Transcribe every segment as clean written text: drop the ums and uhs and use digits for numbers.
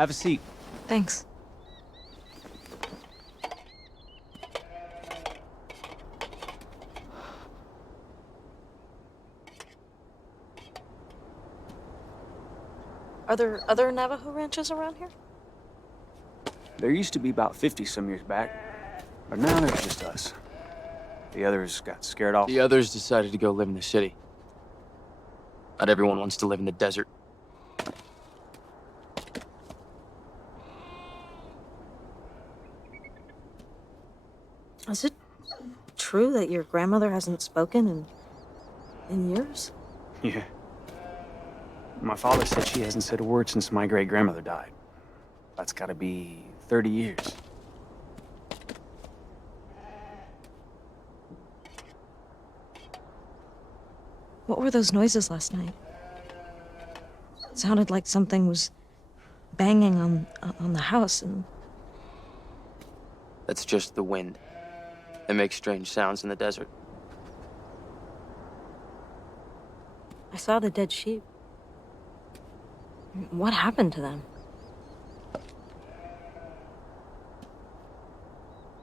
Have a seat. Thanks. Are there other Navajo ranches around here? There used to be about 50 some years back, but now there's just us. The others got scared off. The others decided to go live in the city. Not everyone wants to live in the desert. Is it true that your grandmother hasn't spoken in years? Yeah. My father said she hasn't said a word since my great-grandmother died. That's gotta be 30 years. What were those noises last night? It sounded like something was banging on the house and... That's just the wind. It makes strange sounds in the desert. I saw the dead sheep. What happened to them?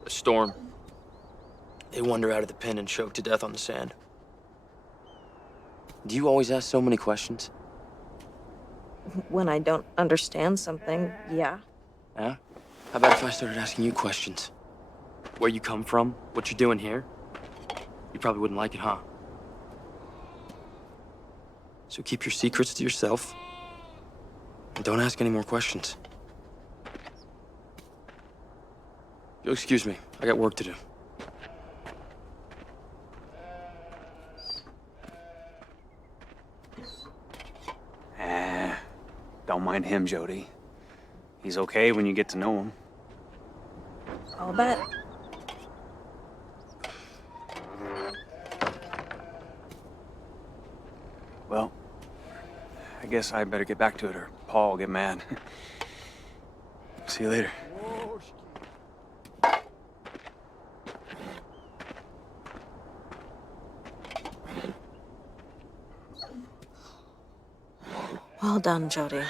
A storm. They wander out of the pen and choke to death on the sand. Do you always ask so many questions? When I don't understand something, yeah. Yeah? How about if I started asking you questions? Where you come from? What you're doing here? You probably wouldn't like it, huh? So keep your secrets to yourself. And don't ask any more questions. You'll excuse me. I got work to do. Don't mind him, Jody. He's okay when you get to know him. I'll bet. Well, I guess I better get back to it or Paul will get mad. See you later. Well done, Jody.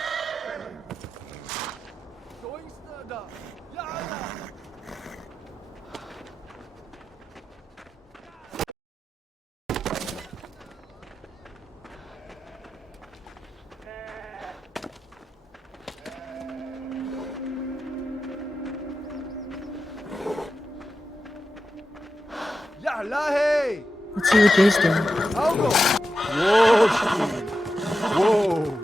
Let's see what Jay's doing. Whoa!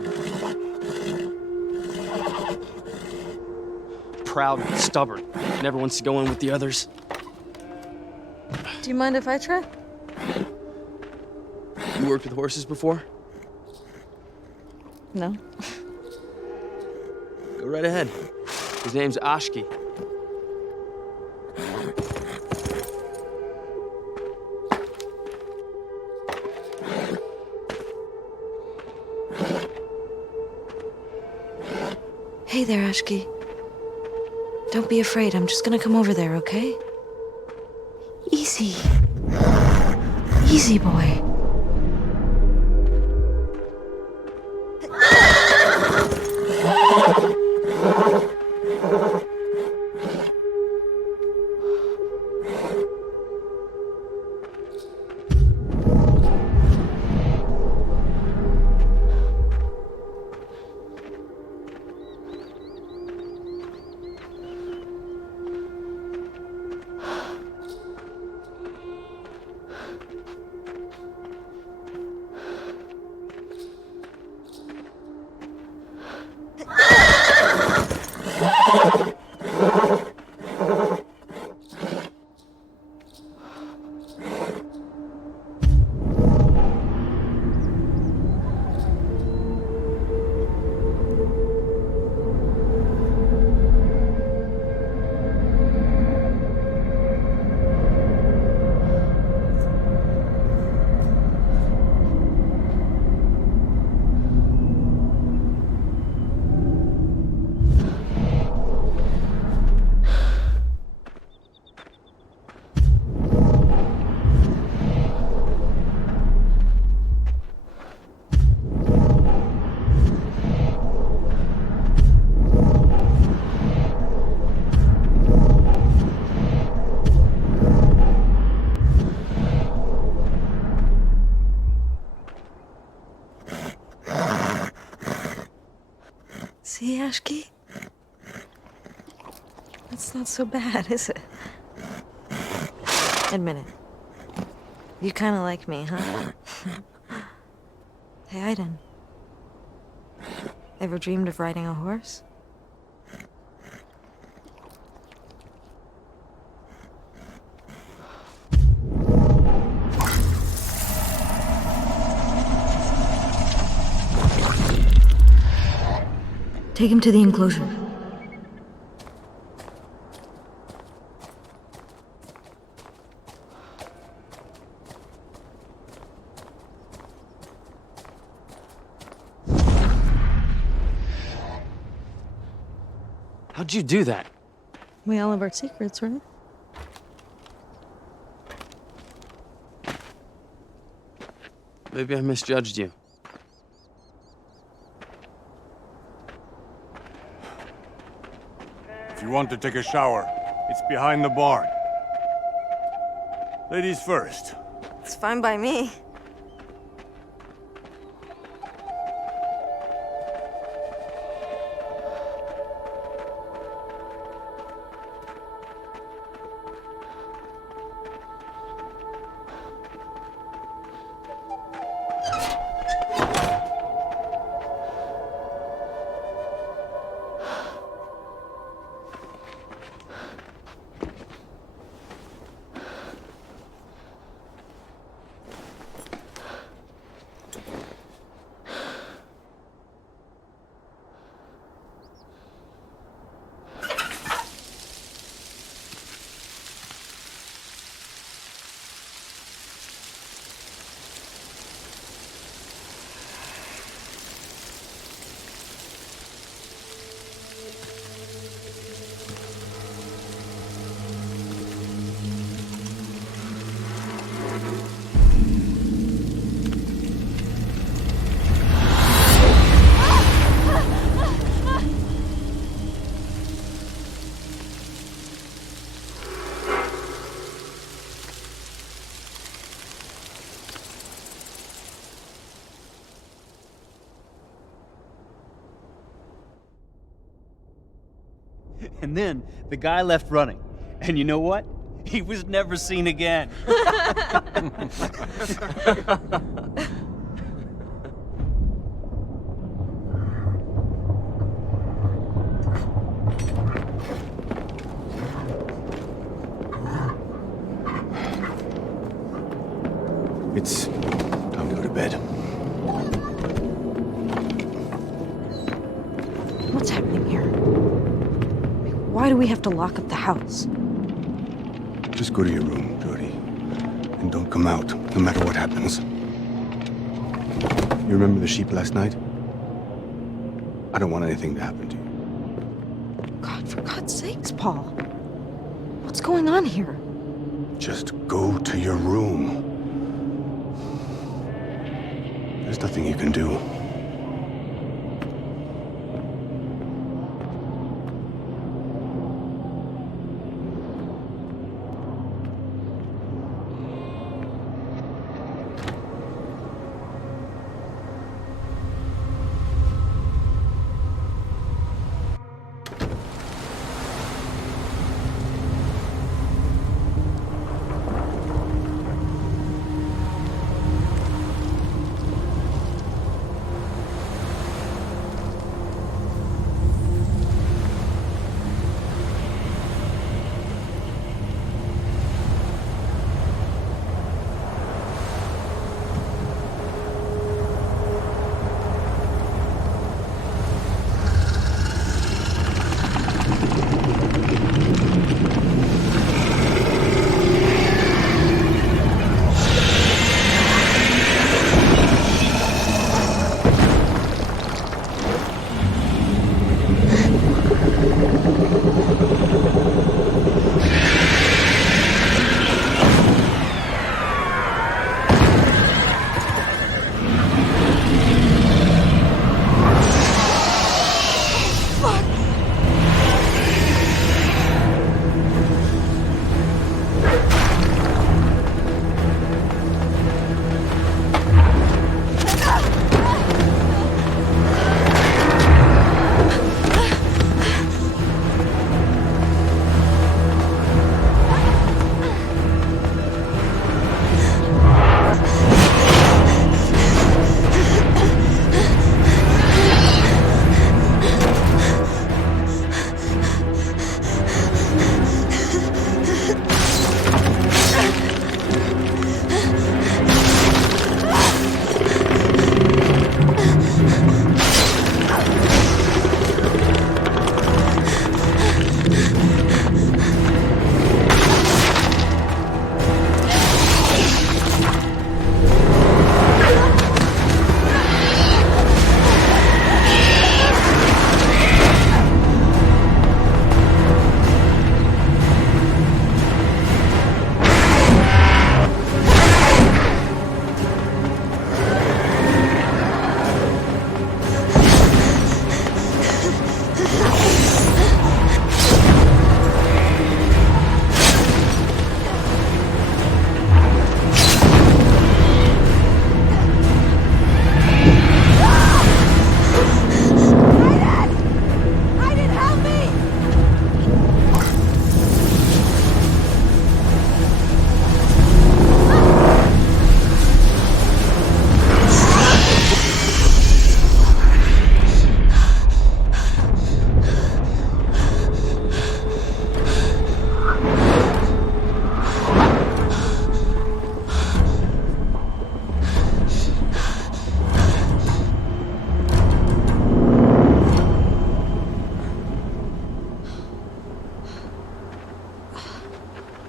Proud and stubborn. Never wants to go in with the others. Do you mind if I try? You worked with horses before? No. Go right ahead. His name's Ashki. Hey there, Ashki. Don't be afraid. I'm just gonna come over there, okay? Easy. Easy, boy. That's not so bad, is it? Admit it. You kind of like me, huh? Hey, Aiden. Ever dreamed of riding a horse? Take him to the enclosure. How'd you do that? We all have our secrets, right? Maybe I misjudged you. If you want to take a shower, it's behind the barn. Ladies first. It's fine by me. And then the guy left running. And you know what? He was never seen again. It's time to go to bed. What's happening here? Why do we have to lock up the house? Just go to your room, Jody. And don't come out, no matter what happens. You remember the sheep last night? I don't want anything to happen to you. God, for God's sakes, Paul. What's going on here? Just go to your room. There's nothing you can do.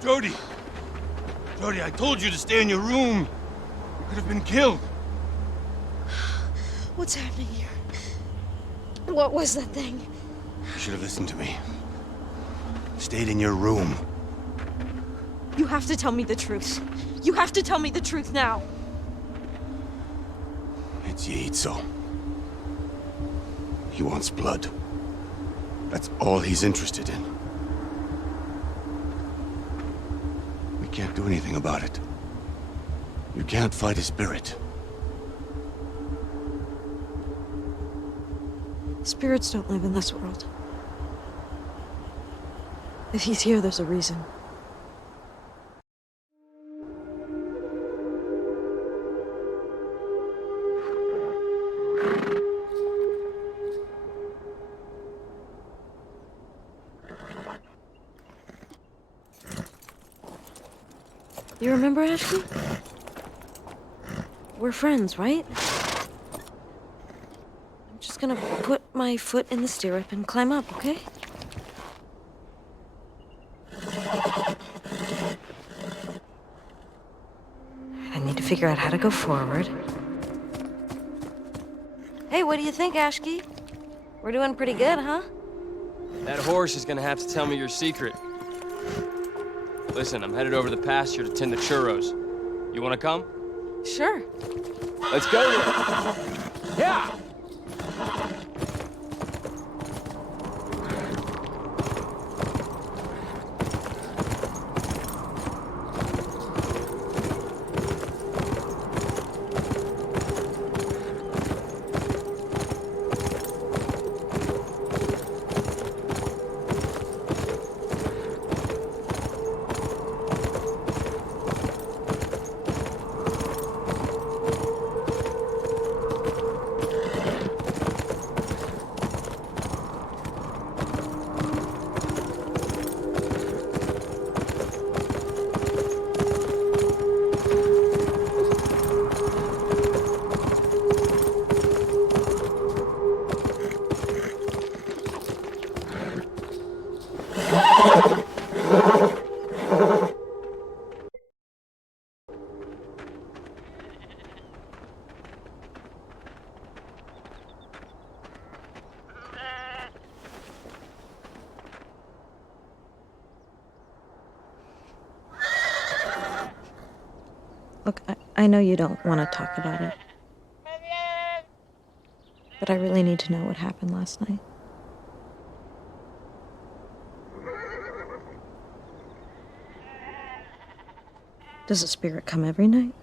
Jody! Jody, I told you to stay in your room. You could have been killed. What's happening here? What was that thing? You should have listened to me. Stayed in your room. You have to tell me the truth. You have to tell me the truth now. It's Yaitso. He wants blood. That's all he's interested in. We can't do anything about it. You can't fight his spirit. Spirits don't live in this world. If he's here, there's a reason. You remember, Ashley? We're friends, right? I'm just gonna put my foot in the stirrup and climb up, okay? I need to figure out how to go forward. Hey, what do you think, Ashki? We're doing pretty good, huh? That horse is gonna have to tell me your secret. Listen, I'm headed over the pasture to tend the churros. You wanna come? Sure. Let's go then. Yeah! Look, I know you don't want to talk about it. But I really need to know what happened last night. Does a spirit come every night?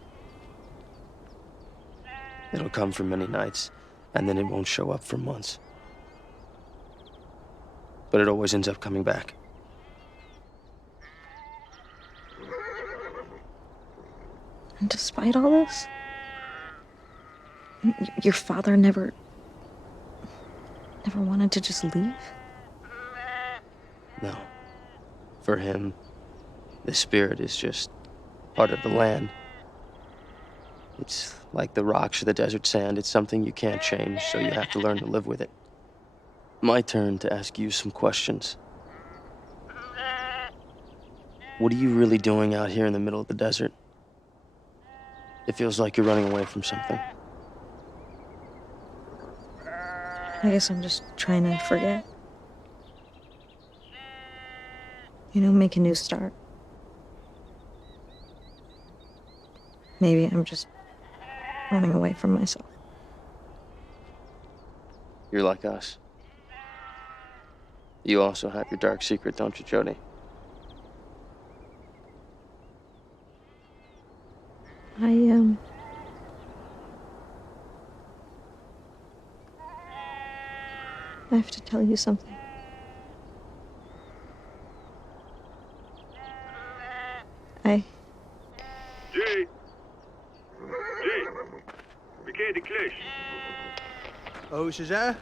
It'll come for many nights, and then it won't show up for months. But it always ends up coming back. And despite all this, your father never wanted to just leave? No. For him, the spirit is just part of the land. It's like the rocks or the desert sand. It's something you can't change, so you have to learn to live with it. My turn to ask you some questions. What are you really doing out here in the middle of the desert? It feels like you're running away from something. I guess I'm just trying to forget. You know, make a new start. Maybe I'm just running away from myself. You're like us. You also have your dark secret, don't you, Jody? I have to tell you something. Jay! Jay! Bekend de klus. Oh, Shazah?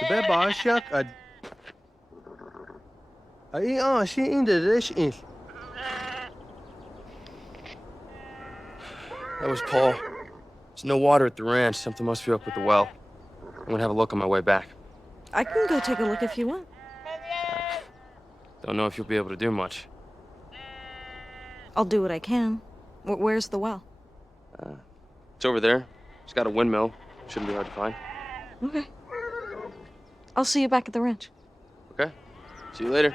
The bed bar shark. She in the dish is. That was Paul. There's no water at the ranch. Something must be up with the well. I'm gonna have a look on my way back. I can go take a look if you want. Don't know if you'll be able to do much. I'll do what I can. Where's the well? It's over there. It's got a windmill. Shouldn't be hard to find. Okay. I'll see you back at the ranch. Okay. See you later.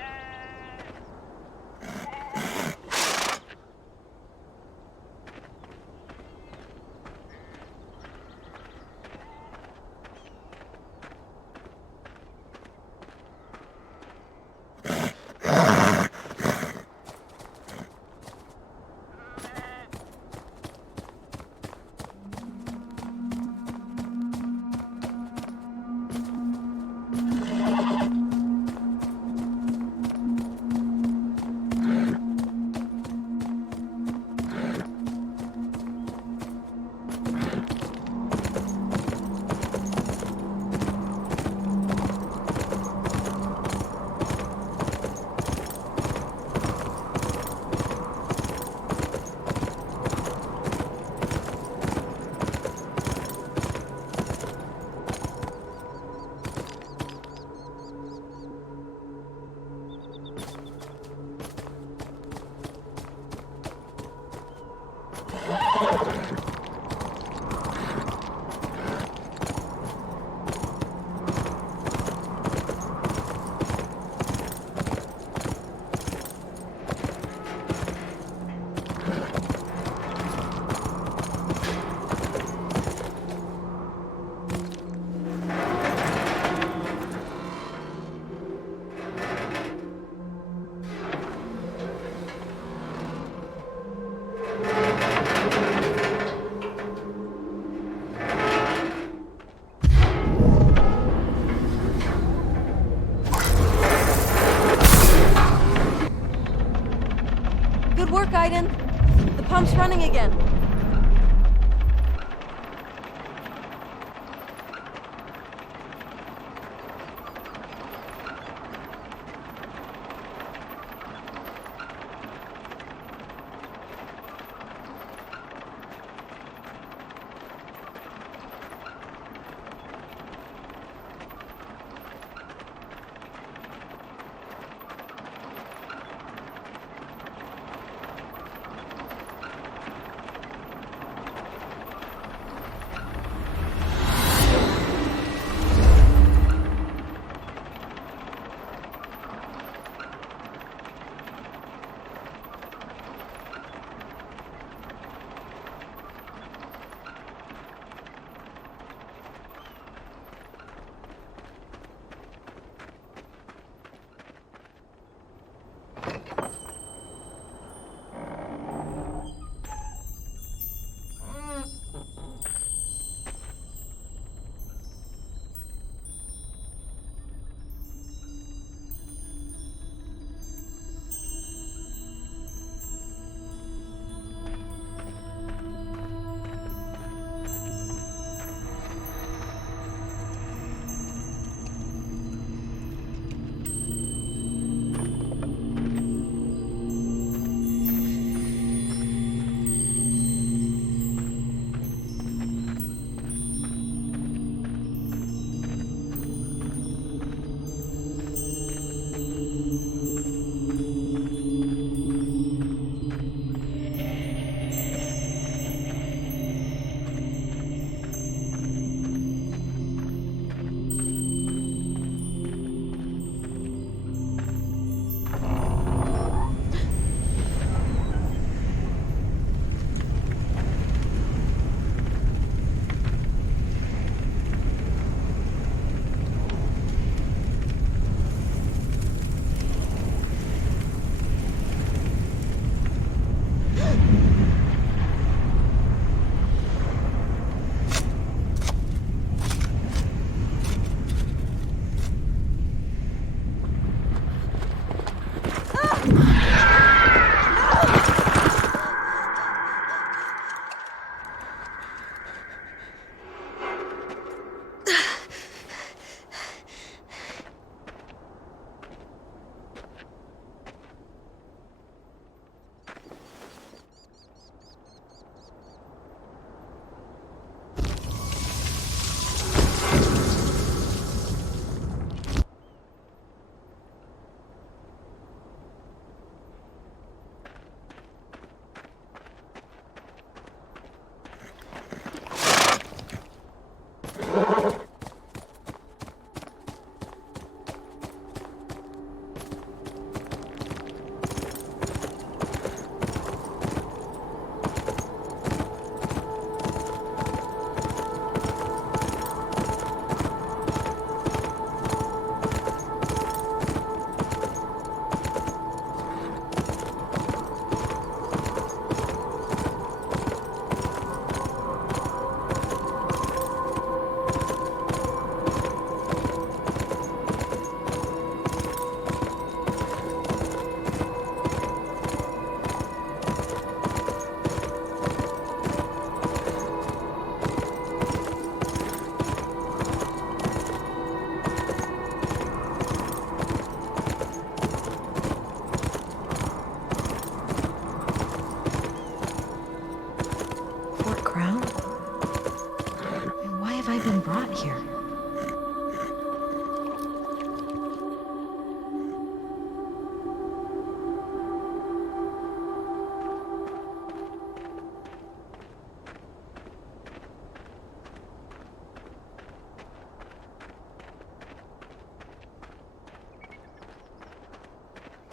Good work, Aiden. The pump's running again.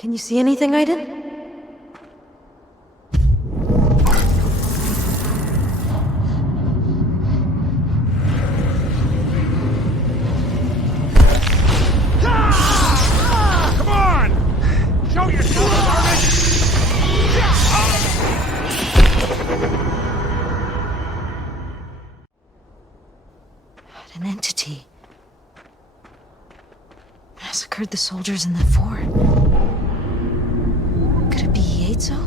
Can you see anything, Aiden? Come on! Show yourself, darn it! An entity. Massacred the soldiers in the fort. Could it be Yatezo?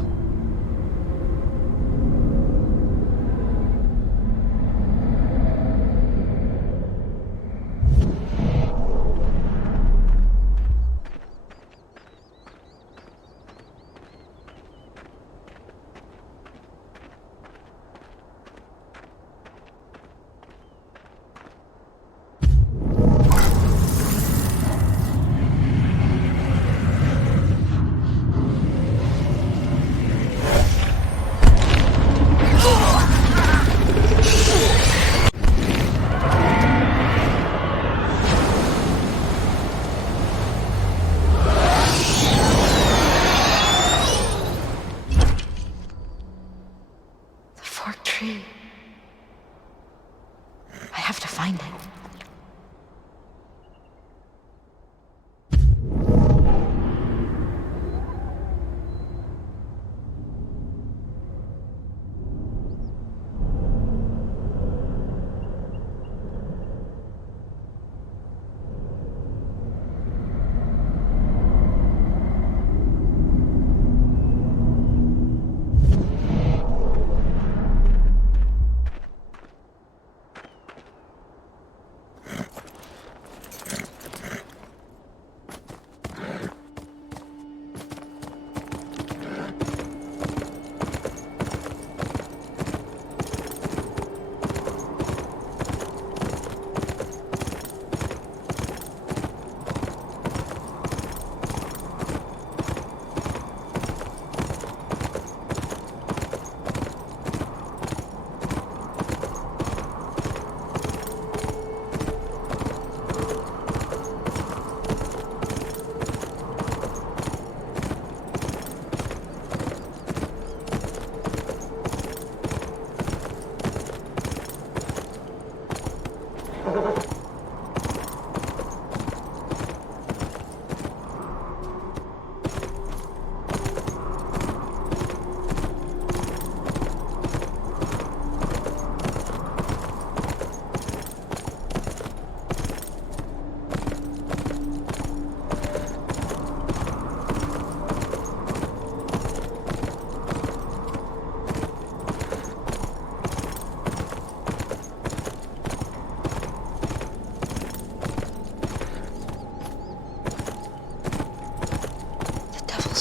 I have to find it.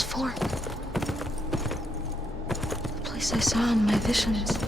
Fort. The place I saw in my visions.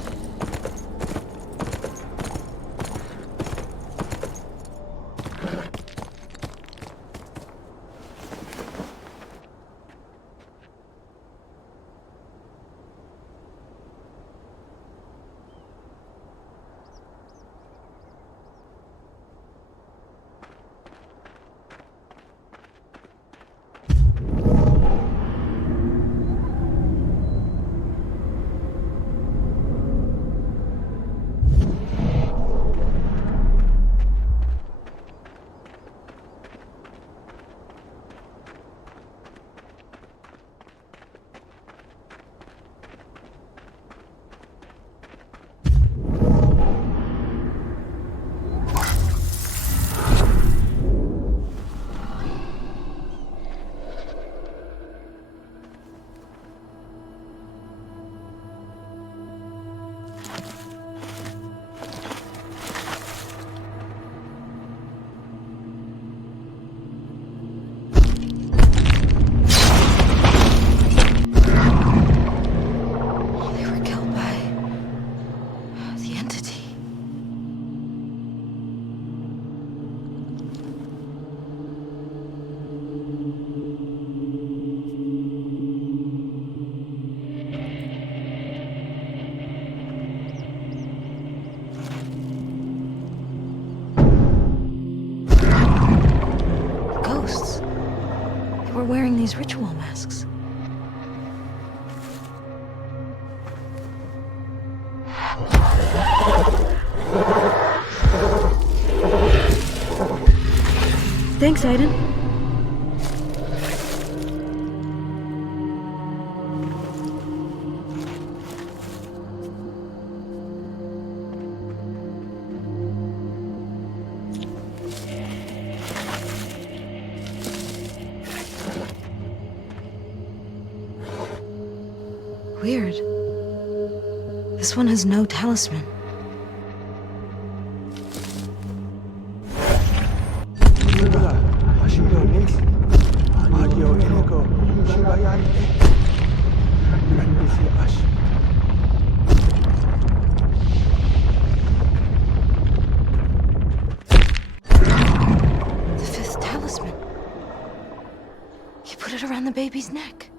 were wearing these ritual masks. Thanks, Aiden. Weird. This one has no talisman. The fifth talisman. He put it around the baby's neck.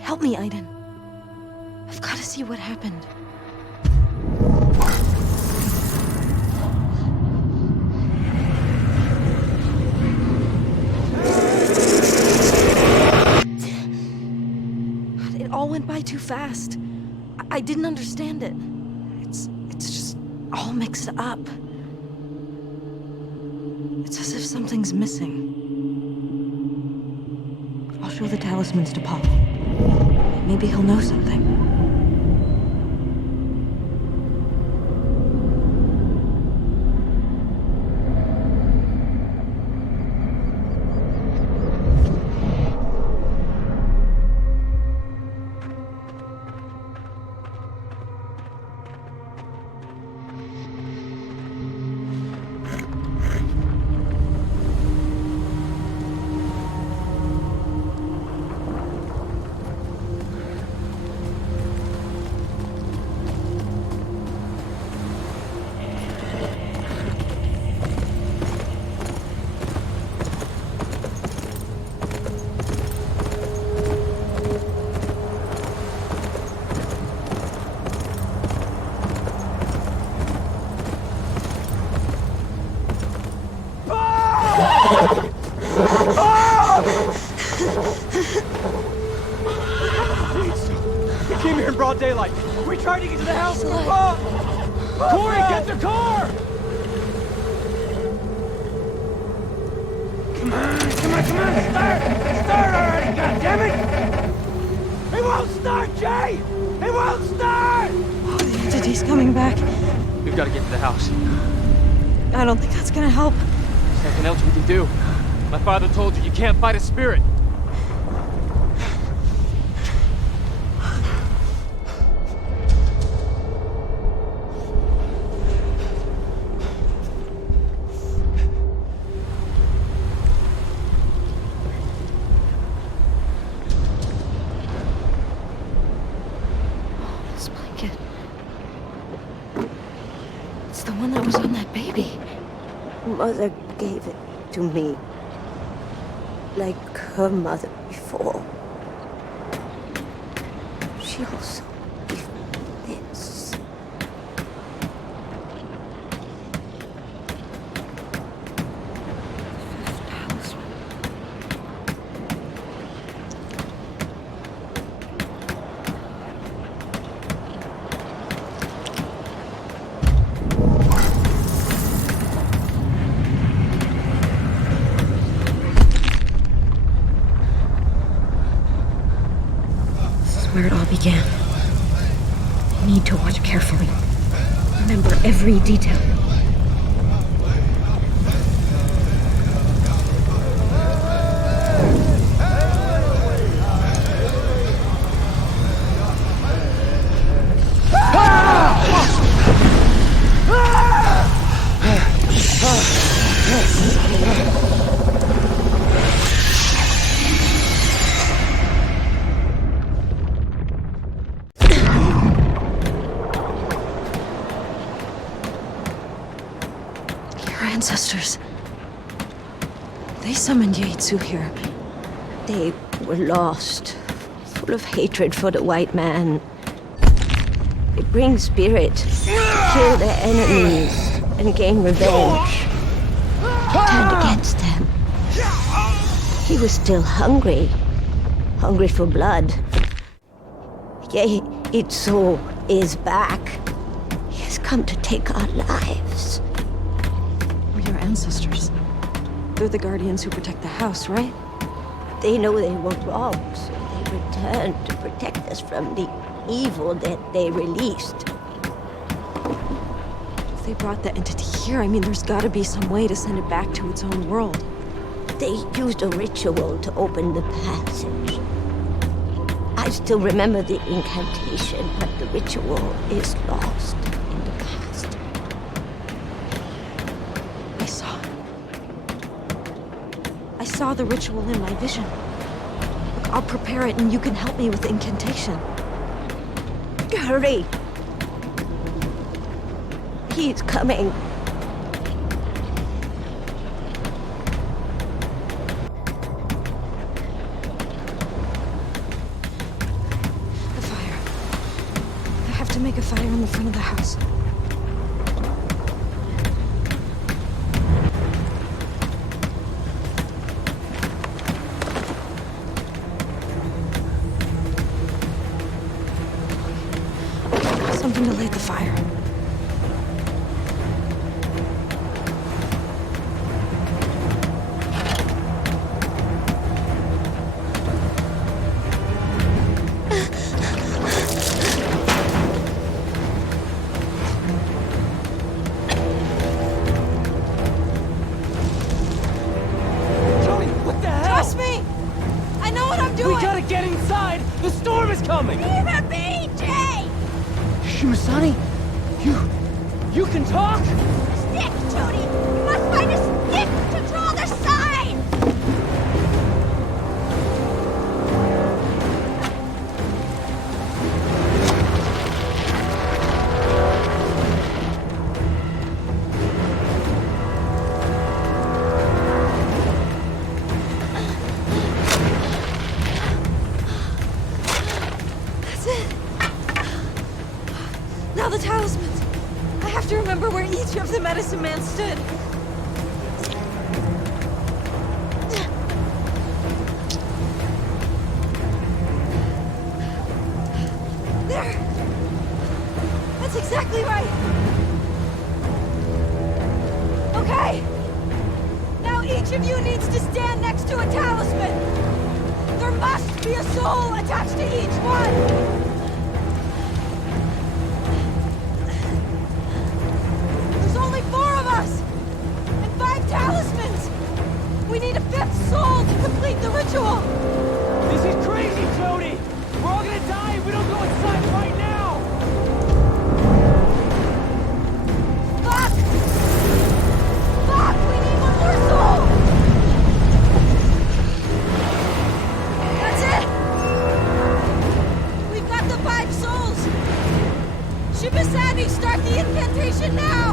Help me, Aiden. I've got to see what happened. It all went by too fast. I didn't understand it. It's just all mixed up. It's as if something's missing. I'll show the talismans to Paul. Maybe he'll know something. We came here in broad daylight. We tried to get to the house. Corey, get the car! Come on, start already, goddammit! It won't start, Jay! It won't start! Oh, the entity's coming back. We've got to get to the house. I don't think that's gonna help. There's nothing else we can do. My father told you can't fight a spirit. This blanket. It's the one that was on that baby. Mother gave it to me. Like her mother before. She also gave me this. Fifth talisman. Where it all began. I need to watch carefully. Remember every detail. Ancestors. They summoned Yaitsu here. They were lost, full of hatred for the white man. They bring spirit, kill their enemies, and gain revenge. They turned against against them. He was still hungry. Hungry for blood. Itsu is back. He has come to take our lives. We're your ancestors. They're the guardians who protect the house, right? They know they were wrong, so they returned to protect us from the evil that they released. If they brought the entity here, I mean, there's gotta be some way to send it back to its own world. They used a ritual to open the passage. I still remember the incantation, but the ritual is lost in the past. I saw the ritual in my vision. Look, I'll prepare it and you can help me with the incantation. Hurry! He's coming. The fire. I have to make a fire in the front of the house. Something to light the fire. Tony, what the hell? Trust me! I know what I'm doing! We gotta get inside! The storm is coming! Leave it be, Jay! Shimasani, you can talk? Stick, Tony! You must find a stick to draw the sign! That's it. Now the talismans. I have to remember where each of the medicine men stood. There. That's exactly right. Okay. Now each of you needs to stand next to a talisman. There must be a soul attached to each one. There's only 4 of us! And 5 talismans! We need a 5th soul to complete the ritual! This is crazy, Tony! We're all gonna die if we don't go inside right now! Fuck! Fuck! We need 1 more soul! That's it! We've got the 5 souls! Shimasani, start the incantation now!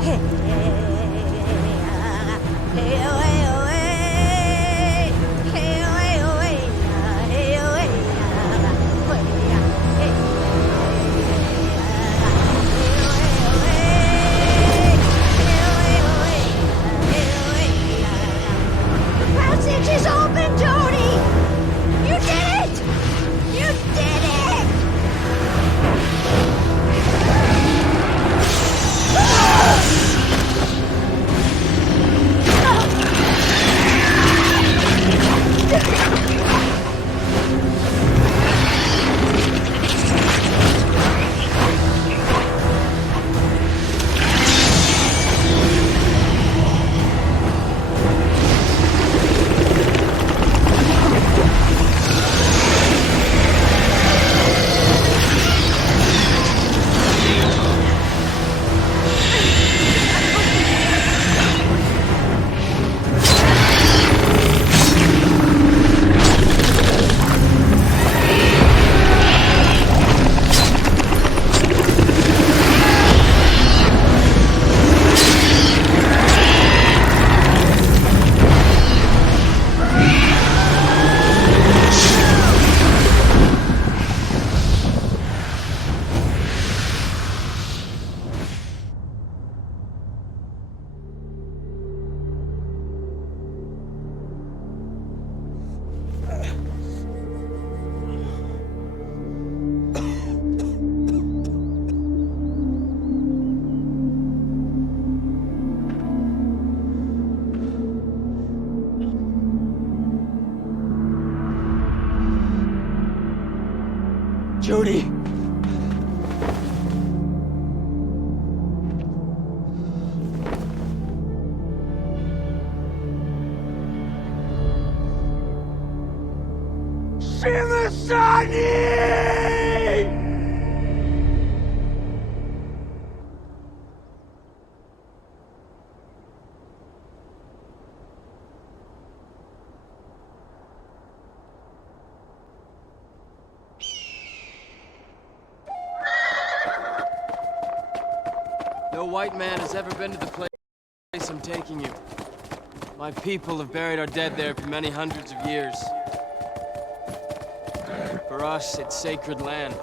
Jody! No white man has ever been to the place I'm taking you. My people have buried our dead there for many hundreds of years. For us, it's sacred land.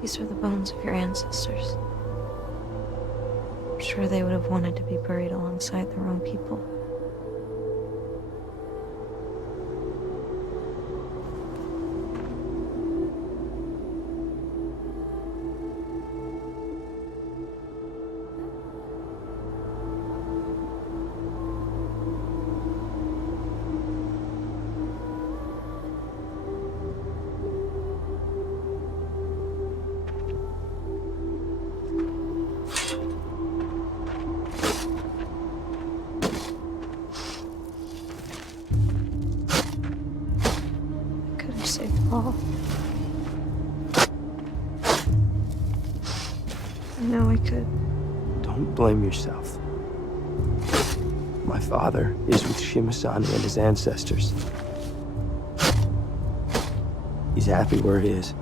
These are the bones of your ancestors. I'm sure they would have wanted to be buried alongside their own people. Saved them all. I know I could. Don't blame yourself. My father is with Shima-san and his ancestors. He's happy where he is.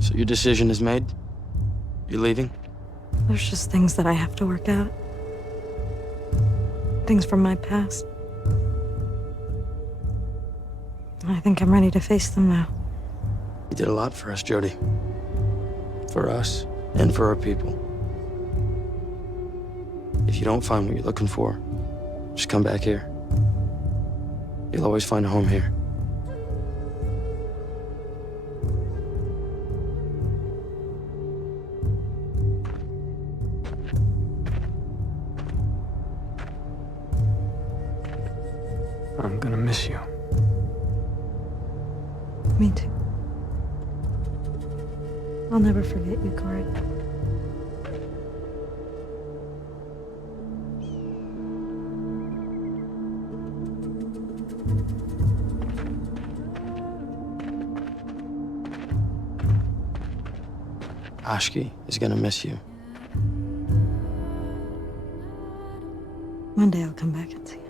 So your decision is made? You're leaving? There's just things that I have to work out. Things from my past. I think I'm ready to face them now. You did a lot for us, Jody. For us, and for our people. If you don't find what you're looking for, just come back here. You'll always find a home here. I'm gonna miss you. Me too. I'll never forget you, Corey. Ashki is gonna miss you. One day I'll come back and see you.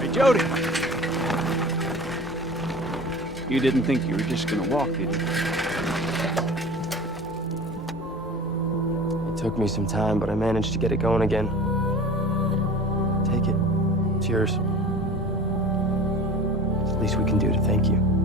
Hey, Jody. You didn't think you were just gonna walk, did you? It took me some time, but I managed to get it going again. Take it. It's yours. It's the least we can do to thank you.